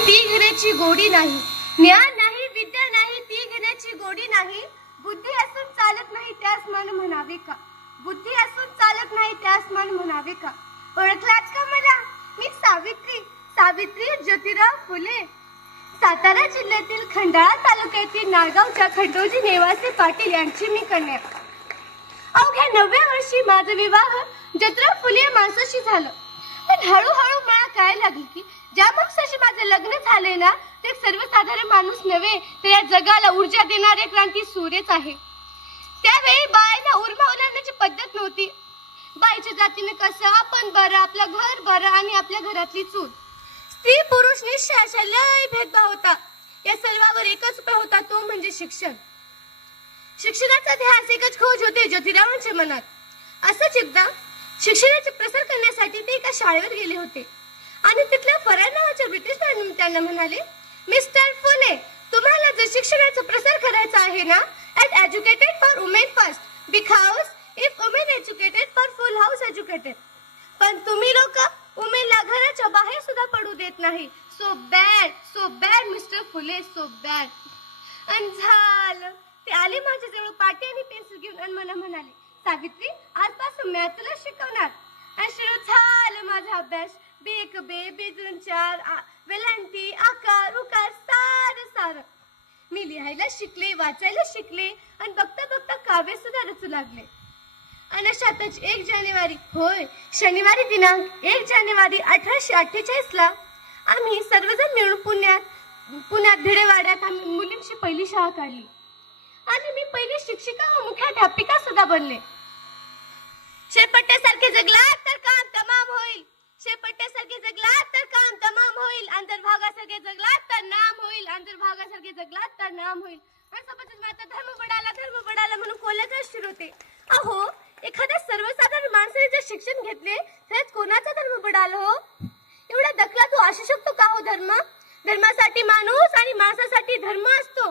ती घेण्याची गोडी नाही, ज्ञान नाही विद्या नाही ती घेण्याची गोडी नाही. बुद्धी असून चालत नाही त्यास मन म्हणावे का, बुद्धी असून चालत नाही त्यास मन म्हणावे का. ओळखलाच का मला, मी सावित्री, सावित्री ज्योतिराव फुले. सातारा जिल्ह्यातील खंडाळा तालुक्यातील नाळगावच्या खंडोजी नेवासे पाटील यांची मी कन्या. अवघ्या 9व्या वर्षी माझा विवाह ज्योतिराव फुले माणसाशी झालं. पण हळूहळू मला कळायला लागली की ज्या माणसाशी माझं लग्न झालंय ना ते सर्वसाधारण माणूस नव्हे, तर या जगाला ऊर्जा देणारे क्रांती सूर्यच आहे. त्यावेळी बाईला उर्मा ओलांडण्याची पद्धत नव्हती. बाईच्या जातीने कसं आपण बरं, आपलं घर बरं आणि आपल्या घरातली चूल. स्त्री पुरुष निश्चय अशा लय भेदभाव होता. या सर्वावर एकच उपाय होता, तो म्हणजे शिक्षण. शिक्षणाचा ध्यास एकच खोज होते ज्योतिरावांच्या मनात. असंच एकदा शिक्षणाचे प्रसार करण्यासाठी ते एका शाळेवर गेले होते आणि तिथल्या फराड नावाच्या ब्रिटिश मॅडम त्यांना म्हणाले, मिस्टर फुले, तुम्हाला जर शिक्षणाचा प्रसार करायचा आहे ना, educated for women first, because if women educated for full house educated. पण तुम्ही लोक वुमेनला घराच्या बाहेर सुद्धा पडू देत नाही. सो बॅड मिस्टर फुले, सो बॅड. आणि झालं ते आले माझ्या जवळ पाटी आणि पेन्सिल घेऊन आणि मला म्हणाले, सावित्री, आजपासून मी तुला शिकवणार. आणि सुरू झालं माझा अभ्यास. बेक बे, बेजून चार, वेलांटी, आकार, उकार, सारं. मी लिहायला शिकले, वाचायला शिकले आणि बघता बघता काव्य सुद्धा रचू लागले. आणि अशातच 1 जानेवारी, होय शनिवारी दिनांक 1 जानेवारी 1848 ला आम्ही सर्वजण मिळून पुण्यात भिडेवाड्यात आम्ही मुलींची पहिली शाळा काढली. आणि मी पहिली शिक्षिका व मुख्याध्यापिका सुद्धा बनले. शेपट्ट्यासारखे जगलात तर काम तमाम होईल, शेपट्ट्यासारखे जगलात तर काम तमाम होईल, अंतर्भागासारखे जगलात तर नाम होईल, अंतर्भागासारखे जगलात तर नाम होईल. आणि सोबतच आता धर्म बडाला म्हणून कोल्याचा शिर होते. अहो, एखाद्या सर्वसाधारण माणसाने जर शिक्षण घेतले तर कोणाचा धर्म बडाल हो? एवढा दखला तो असू शकतो का हो धर्म? धर्मासाठी माणूस आणि माणसासाठी धर्म असतो.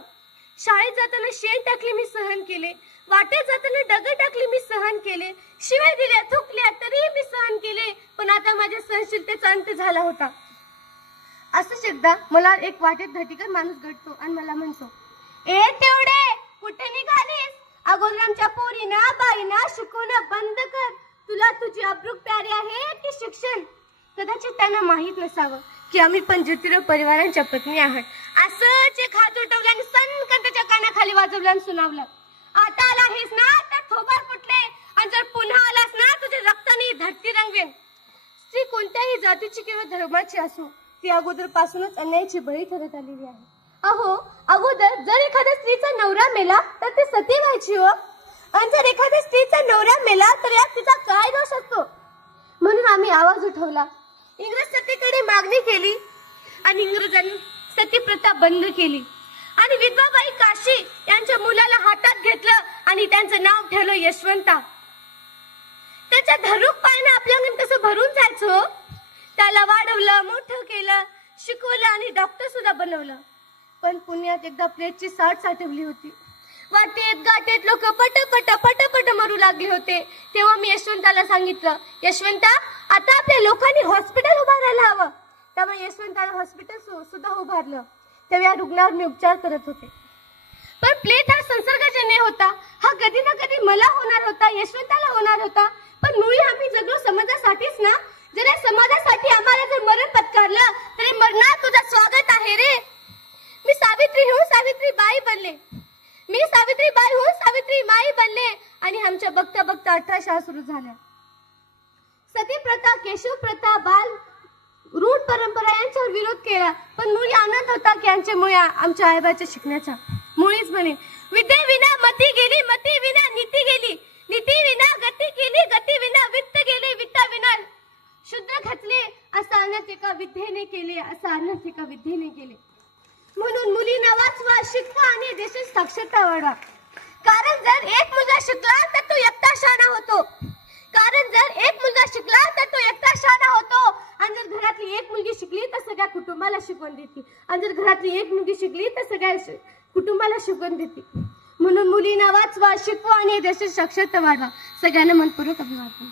शाळेत जाताना शेण टाकले मी सहन केले, वाटेत जाताना दगड टाकली मी सहन केले, शिवाय दिल्या थुकल्या तरी मी सहन केले. पण आता माझ्या सहनशीलतेचा अंत झाला होता. असंच एकदा मला एक वाटेत धटीकर माणूस घडतो आणि मला म्हणतो, ए तेवढे कुठे निघालीस? अगोदर आमच्या पोरीना बाईना शिकवणं बंद कर. तुला तुझी अब्रूक प्यारी आहे की शिक्षण? कदाचित त्यांना माहित नसावं की आम्ही पण ज्योतिराव परिवारांच्या पत्नी आहात. असंच एक हात उठवला आणि सनकन त्याच्या कानाखाली वाजवलं आणि सुनावलं, आता आला आहेस ना तर थोबाड फुटले आणि जर पुन्हा आलास ना तुझ्या रक्ताने धरती रंगवेन. स्त्री कोणत्याही जातीची किंवा धर्माची असो, ती अगोदर पासूनच अन्यायाची बळी ठरत आलेली आहे. अहो, अगोदर जर एखाद्या स्त्रीचा नवरा मेला तर ती सती व्हायची हो. आणि जर एखाद्या स्त्रीचा नवरा मेला तर यात तिचा काय दोष असतो? म्हणून आम्ही आवाज उठवला, इंग्रज सतीकडे मागणी केली आणि इंग्रजांनी सती प्रथा बंद केली. आणि विधवाबाई काशी यांच्या मुलाला हातात घेतलं आणि त्यांचं नाव ठेवलं यशवंता. त्याच्या धरूक पायनं आपल्याकडे कसं भरून जायचं. त्याला वाढवलं, मोठं केलं, शिकवलं आणि डॉक्टर सुद्धा बनवलं. पण पुण्यात एकदा प्लेटची साठ साठवली होती. वाटेत गाटेत लोक पट मरू लागले होते. तेव्हा मी यशवंताला सांगितलं, यशवंता, आता आपल्या लोकांनी हॉस्पिटल उभारायला हवं. त्यामुळे यशवंताला हॉस्पिटल सुद्धा उभारलं. तेव्हा रुग्णावर मी उपचार करत होते. पण प्लेट हा संसर्गजन्य होता. हा कधी ना कधी मला होणार होता, यशवंताला होणार होता. पण मुळी आम्ही जगलो समाजासाठीच ना. जर या समाजासाठी आम्हाला जर मरण पत्कारलं तरी मरणात तुझं स्वागत आहे रे. मी सावित्री होऊन सावित्री बाई बनले. मी सावित्री बाई होऊन सावित्री माई बनले. आणि आमच्या बघता बघता 18 शाळा सुरू झाल्या. सती प्रथा, केशव प्रथा, बाल रूढ परंपरा यांच्यावर विरोध केला. पण मुळी आनंद होता की यांच्यामुळे आमच्या आईबाच्या शिकण्याचा. मुळीच म्हणे, विद्ये विना मती गेली, मती विना नीती गेली, नीती विना गती गेली, गती विना वित्त गेले, वित्ता विना शुद्ध घातले. असा अनर्थ एका विद्येने केले, असा अनर्थ एका विद्येने केले. म्हणून मुलींना वाचवा, शिकवा आणि देशाची साक्षरता वाढवा. कारण जर एक मुलगा शिकला तर तो एकटा शहाणा होतो. कारण जर एक मुलगा शिकला तर तो एकटा शहाणा होतो. आणि जर घरातली एक मुलगी शिकली तर सगळ्या कुटुंबाला शिकवण देते. आणि जर घरातली एक मुलगी शिकली तर सगळ्या कुटुंबाला शिकवण देते. म्हणून मुलींना वाचवा, शिकवा आणि देशाची साक्षरता वाढवा. सगळ्यांना मनपूर्वक अभिवादन.